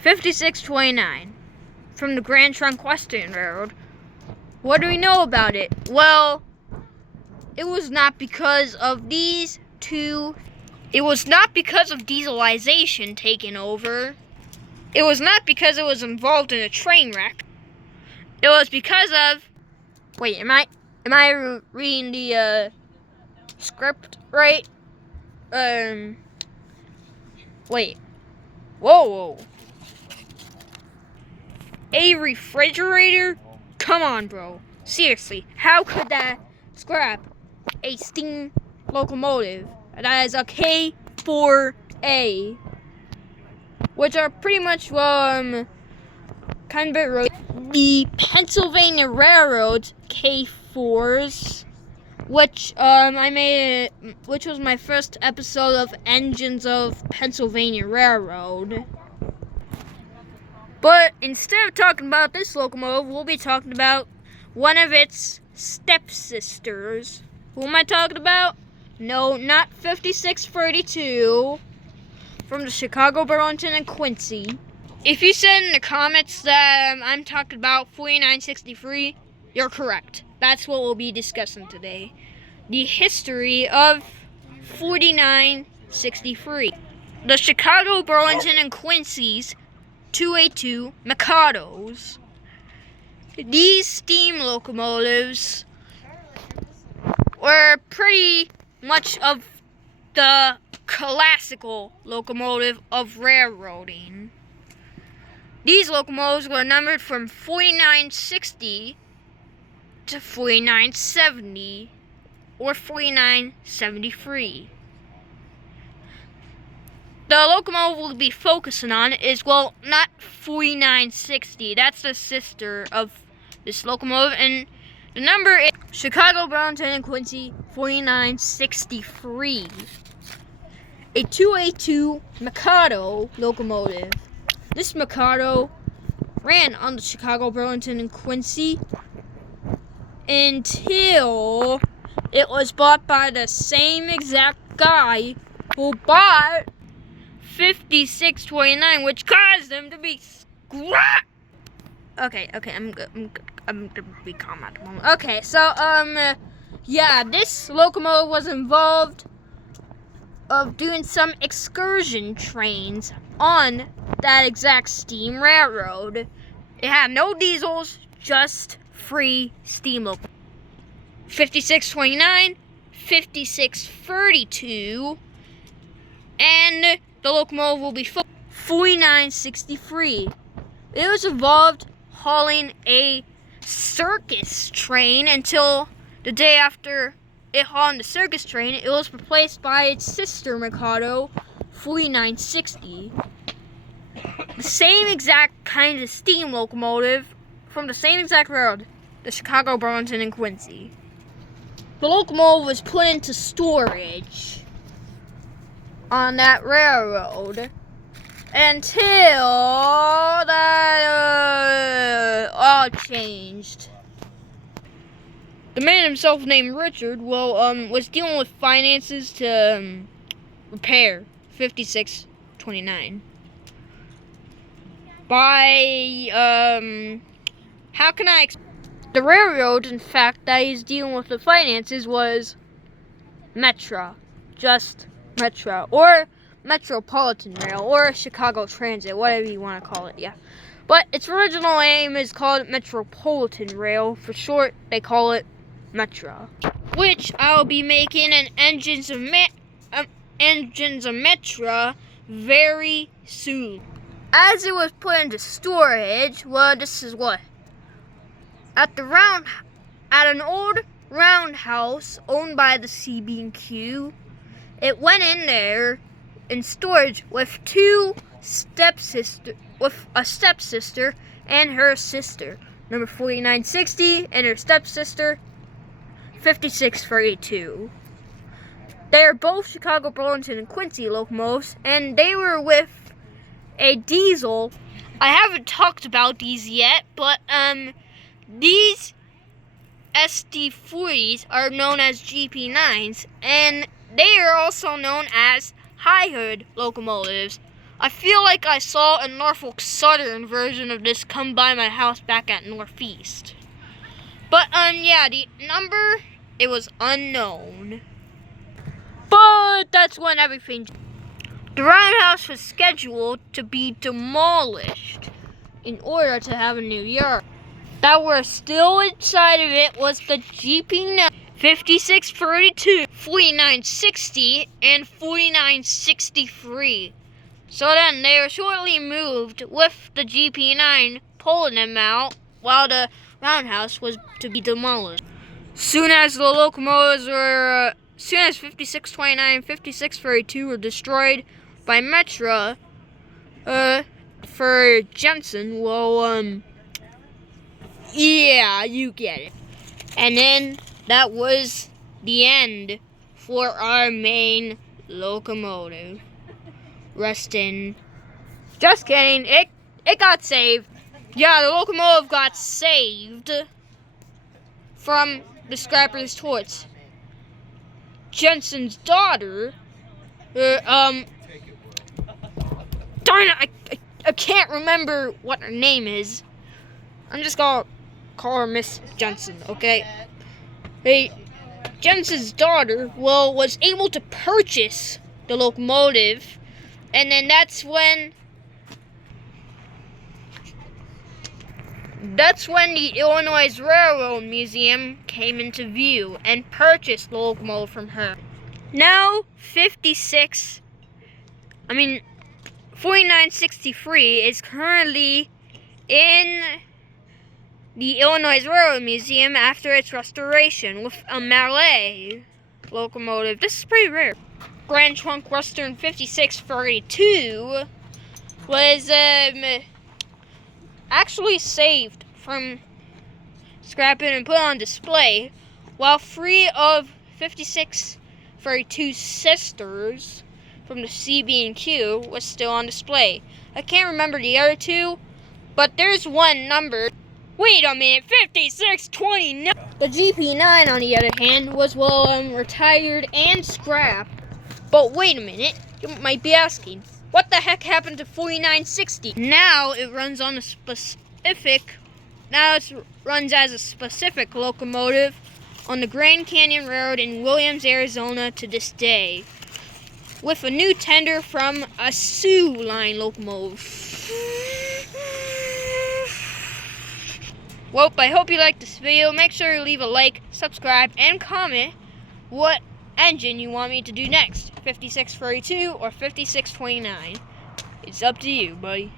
5629 from the Grand Trunk Western Railroad. What do we know about it? Well, it was not because of dieselization taking over. It was not because it was involved in a train wreck. It was because of... Wait, am I reading the script right? Wait. Whoa. A refrigerator? Come on, bro. Seriously, how could that scrap a steam locomotive that is a K4A, which are pretty much kind of the Pennsylvania Railroad's K4s, which which was my first episode of Engines of Pennsylvania Railroad. But instead of talking about this locomotive, we'll be talking about one of its stepsisters. Who am I talking about? No, not 5632 from the Chicago Burlington and Quincy. If you said in the comments that I'm talking about 4963, you're correct. That's what we'll be discussing today. The history of 4963. The Chicago Burlington and Quincy's 282 Mikados. These steam locomotives were pretty much of the classical locomotive of railroading. These locomotives were numbered from 4960 to 4970 or 4973. The locomotive we'll be focusing on is, well, not 4960. That's the sister of this locomotive, and the number is Chicago Burlington and Quincy 4963. A 282 Mikado locomotive. This Mikado ran on the Chicago Burlington and Quincy until it was bought by the same exact guy who bought 5629, which caused them to be scrapped. Okay, I'm gonna be calm at the moment. Okay, so yeah, this locomotive was involved of doing some excursion trains on that exact steam railroad. It had no diesels, just free steam locomotives. 5629, 5632, and the locomotive will be 4963. It was involved hauling a circus train until the day after it hauled the circus train. It was replaced by its sister Mikado 4960. The same exact kind of steam locomotive from the same exact railroad, the Chicago Burlington and Quincy. The locomotive was put into storage on that railroad until that all changed. The man himself, named Richard, was dealing with finances to repair 5629 by how can I explain? The railroad, in fact, that he's dealing with the finances was Metra, just Metra, or Metropolitan Rail, or Chicago Transit, whatever you want to call it, yeah. But its original name is called Metropolitan Rail. For short, they call it Metra, which I'll be making an Engines of Metra very soon. As it was put into storage, well, this is what? At an old roundhouse owned by the CB&Q, it went in there in storage with a stepsister and her sister, number 4960, and her stepsister 5632. They are both Chicago Burlington and Quincy locomotives, and they were with a diesel. I haven't talked about these yet, but these SD40s are known as GP9s, and they are also known as high hood locomotives, I feel like I saw a Norfolk Southern version of this come by my house back at Northeast. But, yeah, the number, it was unknown. But that's when everything... The roundhouse was scheduled to be demolished in order to have a new yard. That were still inside of it was the GP9 5632, 4960, and 4963. So then they were shortly moved with the GP9 pulling them out while the roundhouse was to be demolished. Soon as 5629 and 5632 were destroyed by Metra, for Jensen, yeah, you get it. And then that was the end for our main locomotive. Rest in. Just kidding. It got saved. Yeah, the locomotive got saved from the scrapper's torch. Jensen's daughter, darn it, I can't remember what her name is. I'm just gonna call her Miss Jensen, okay? Hey, Jensen's daughter, was able to purchase the locomotive, and then that's when the Illinois Railroad Museum came into view and purchased the locomotive from her. Now, 4963 is currently in the Illinois Railroad Museum after its restoration with a Mallet locomotive. This is pretty rare. Grand Trunk Western 5632 was actually saved from scrapping and put on display, while 3 of 5632's sisters from the CB&Q was still on display. I can't remember the other 2, but there's one number. Wait a minute, 5629. The GP9, on the other hand, was retired and scrapped. But wait a minute, you might be asking, what the heck happened to 4960? Now it runs on a specific. Now it runs as a specific locomotive on the Grand Canyon Railroad in Williams, Arizona to this day, with a new tender from a Sioux Line locomotive. Well, I hope you liked this video. Make sure to leave a like, subscribe, and comment what engine you want me to do next, 5632 or 5629. It's up to you, buddy.